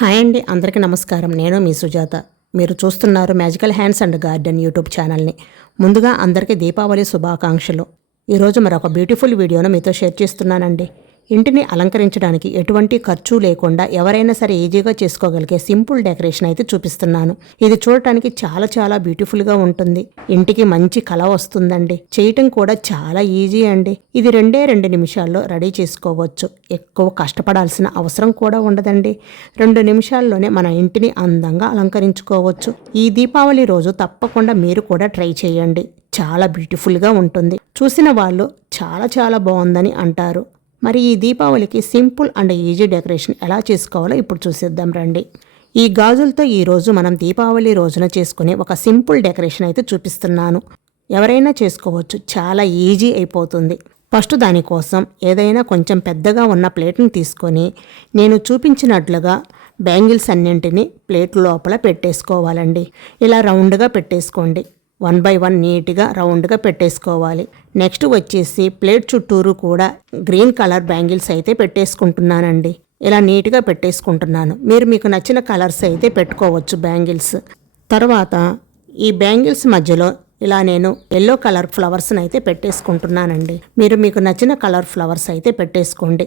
Hi అండి అందరికీ నమస్కారం. నేను మీ సుజాత. మీరు చూస్తున్నారు magical hands and garden YouTube ఛానల్ని. ముందుగా అందరికీ దీపావళి శుభాకాంక్షలు. ఈరోజు మరొక బ్యూటిఫుల్ వీడియోను మీతో షేర్ చేస్తున్నానండి. ఇంటిని అలంకరించడానికి ఎటువంటి ఖర్చు లేకుండా ఎవరైనా సరే ఈజీగా చేసుకోగలిగే సింపుల్ డెకరేషన్ అయితే చూపిస్తున్నాను. ఇది చూడటానికి చాలా చాలా బ్యూటిఫుల్గా ఉంటుంది. ఇంటికి మంచి కళ వస్తుందండి. చేయటం కూడా చాలా ఈజీ అండి. ఇది రెండే రెండు నిమిషాల్లో రెడీ చేసుకోవచ్చు. ఎక్కువ కష్టపడాల్సిన అవసరం కూడా ఉండదండి. రెండు నిమిషాల్లోనే మన ఇంటిని అందంగా అలంకరించుకోవచ్చు. ఈ దీపావళి రోజు తప్పకుండా మీరు కూడా ట్రై చేయండి. చాలా బ్యూటిఫుల్గా ఉంటుంది. చూసిన వాళ్ళు చాలా చాలా బాగుందని అంటారు. మరి ఈ దీపావళికి సింపుల్ అండ్ ఈజీ డెకరేషన్ ఎలా చేసుకోవాలో ఇప్పుడు చూసేద్దాం రండి. ఈ గాజులతో ఈరోజు మనం దీపావళి రోజున చేసుకునే ఒక సింపుల్ డెకరేషన్ అయితే చూపిస్తున్నాను. ఎవరైనా చేసుకోవచ్చు చాలా ఈజీ అయిపోతుంది. ఫస్ట్ దానికోసం ఏదైనా కొంచెం పెద్దగా ఉన్న ప్లేట్ని తీసుకొని నేను చూపించినట్లుగా బ్యాంగిల్స్ అన్నింటినీ ప్లేట్ లోపల పెట్టేసుకోవాలండి. ఇలా రౌండ్గా పెట్టేసుకోండి. వన్ బై వన్ నీట్గా రౌండ్గా పెట్టేసుకోవాలి. నెక్స్ట్ వచ్చేసి ప్లేట్ చుట్టూరు కూడా గ్రీన్ కలర్ బ్యాంగిల్స్ అయితే పెట్టేసుకుంటున్నానండి. ఇలా నీట్గా పెట్టేసుకుంటున్నాను. మీరు మీకు నచ్చిన కలర్స్ అయితే పెట్టుకోవచ్చు బ్యాంగిల్స్. తర్వాత ఈ బ్యాంగిల్స్ మధ్యలో ఇలా నేను ఎల్లో కలర్ ఫ్లవర్స్ని అయితే పెట్టేసుకుంటున్నానండి. మీరు మీకు నచ్చిన కలర్ ఫ్లవర్స్ అయితే పెట్టేసుకోండి.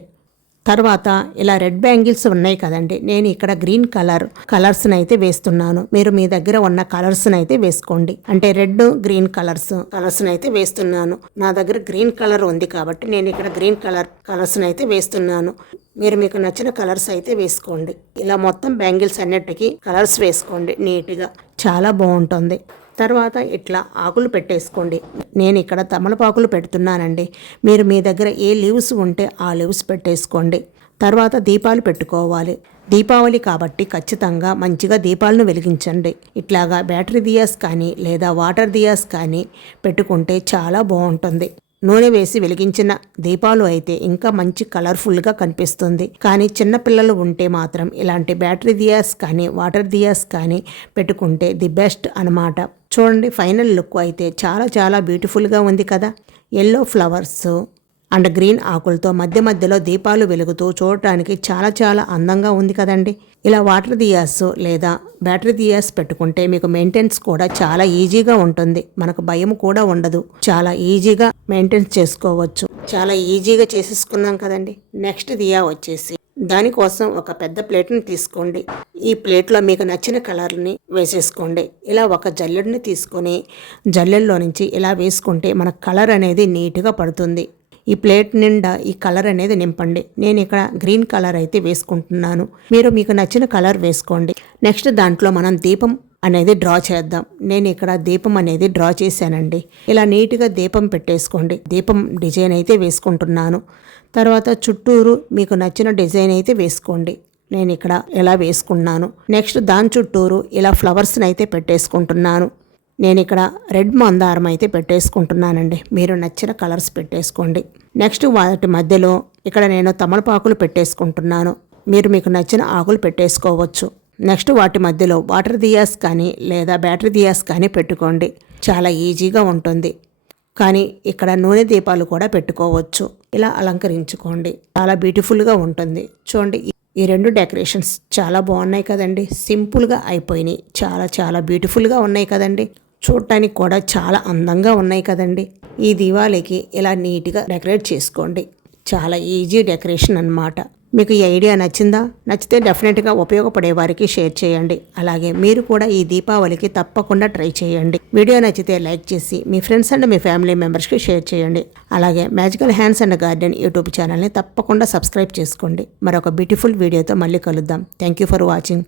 తర్వాత ఇలా రెడ్ బ్యాంగిల్స్ ఉన్నాయి కదండి నేను ఇక్కడ గ్రీన్ కలర్ కలర్స్ని అయితే వేస్తున్నాను. మీరు మీ దగ్గర ఉన్న కలర్స్ని అయితే వేసుకోండి. అంటే రెడ్ గ్రీన్ కలర్స్ కలర్స్ని అయితే వేస్తున్నాను. నా దగ్గర గ్రీన్ కలర్ ఉంది కాబట్టి నేను ఇక్కడ గ్రీన్ కలర్ కలర్స్ని అయితే వేస్తున్నాను. మీరు మీకు నచ్చిన కలర్స్ అయితే వేసుకోండి. ఇలా మొత్తం బ్యాంగిల్స్ అన్నిటికీ కలర్స్ వేసుకోండి నీట్గా చాలా బాగుంటుంది. తర్వాత ఇట్లా ఆకులు పెట్టేసుకోండి. నేను ఇక్కడ తమలపాకులు పెడుతున్నానండి. మీరు మీ దగ్గర ఏ లీవ్స్ ఉంటే ఆ లీవ్స్ పెట్టేసుకోండి. తర్వాత దీపాలు పెట్టుకోవాలి. దీపావళి కాబట్టి ఖచ్చితంగా మంచిగా దీపాలను వెలిగించండి. ఇట్లాగా బ్యాటరీ దియాస్ కానీ లేదా వాటర్ దియాస్ కానీ పెట్టుకుంటే చాలా బాగుంటుంది. నూనె వేసి వెలిగించిన దీపాలు అయితే ఇంకా మంచి కలర్ఫుల్గా కనిపిస్తుంది. కానీ చిన్నపిల్లలు ఉంటే మాత్రం ఇలాంటి బ్యాటరీ దియాస్ కానీ వాటర్ దియాస్ కానీ పెట్టుకుంటే ది బెస్ట్ అనమాట చూడండి ఫైనల్ లుక్ అయితే చాలా చాలా బ్యూటిఫుల్గా ఉంది కదా. ఎల్లో ఫ్లవర్స్ అండ్ గ్రీన్ ఆకులతో మధ్య మధ్యలో దీపాలు వెలుగుతూ చూడటానికి చాలా చాలా అందంగా ఉంది కదండి. ఇలా వాటర్ దియాస్ లేదా బ్యాటరీ దియాస్ పెట్టుకుంటే మీకు మెయింటెనెన్స్ కూడా చాలా ఈజీగా ఉంటుంది. మనకు భయం కూడా ఉండదు. చాలా ఈజీగా మెయింటెన్స్ చేసుకోవచ్చు. చాలా ఈజీగా చేసేసుకున్నాం కదండి. నెక్స్ట్ దియా వచ్చేసి దానికోసం ఒక పెద్ద ప్లేట్ని తీసుకోండి. ఈ ప్లేట్లో మీకు నచ్చిన కలర్ని వేసేసుకోండి. ఇలా ఒక జల్లెడిని తీసుకొని జల్లెల్లో నుంచి ఇలా వేసుకుంటే మన కలర్ అనేది నీట్గా పడుతుంది. ఈ ప్లేట్ నిండా ఈ కలర్ అనేది నింపండి. నేను ఇక్కడ గ్రీన్ కలర్ అయితే వేసుకుంటున్నాను. మీరు మీకు నచ్చిన కలర్ వేసుకోండి. నెక్స్ట్ దాంట్లో మనం దీపం అనేది డ్రా చేద్దాం. నేను ఇక్కడ దీపం అనేది డ్రా చేశానండి. ఇలా నీట్గా దీపం పెట్టేసుకోండి. దీపం డిజైన్ అయితే వేసుకుంటున్నాను. తర్వాత చుట్టూరు మీకు నచ్చిన డిజైన్ అయితే వేసుకోండి. నేను ఇక్కడ ఇలా వేసుకున్నాను. నెక్స్ట్ దాని చుట్టూరు ఇలా ఫ్లవర్స్ని అయితే పెట్టేసుకుంటున్నాను. నేను ఇక్కడ రెడ్ మందారం అయితే పెట్టేసుకుంటున్నానండి. మీరు నచ్చిన కలర్స్ పెట్టేసుకోండి. నెక్స్ట్ వాటి మధ్యలో ఇక్కడ నేను తమలపాకులు పెట్టేసుకుంటున్నాను. మీరు మీకు నచ్చిన ఆకులు పెట్టేసుకోవచ్చు. నెక్స్ట్ వాటి మధ్యలో వాటర్ దియాస్ కానీ లేదా బ్యాటరీ దియాస్ కానీ పెట్టుకోండి. చాలా ఈజీగా ఉంటుంది. కానీ ఇక్కడ నూనె దీపాలు కూడా పెట్టుకోవచ్చు. ఇలా అలంకరించుకోండి. చాలా బ్యూటిఫుల్గా ఉంటుంది. చూడండి ఈ రెండు డెకరేషన్స్ చాలా బాగున్నాయి కదండి. సింపుల్గా అయిపోయినాయి. చాలా చాలా బ్యూటిఫుల్గా ఉన్నాయి కదండి. చూడటానికి కూడా చాలా అందంగా ఉన్నాయి కదండి. ఈ దివాళీకి ఇలా నీట్గా డెకరేట్ చేసుకోండి. చాలా ఈజీ డెకరేషన్ అనమాట మీకు ఈ ఐడియా నచ్చిందా? నచ్చితే డెఫినెట్గా ఉపయోగపడే వారికి షేర్ చేయండి. అలాగే మీరు కూడా ఈ దీపావళికి తప్పకుండా ట్రై చేయండి. వీడియో నచ్చితే లైక్ చేసి మీ ఫ్రెండ్స్ అండ్ మీ ఫ్యామిలీ మెంబర్స్కి షేర్ చేయండి. అలాగే magical hands and garden YouTube ఛానల్ని తప్పకుండా సబ్స్క్రైబ్ చేసుకోండి. మరొక బ్యూటిఫుల్ వీడియోతో మళ్ళీ కలుద్దాం. Thank you for watching.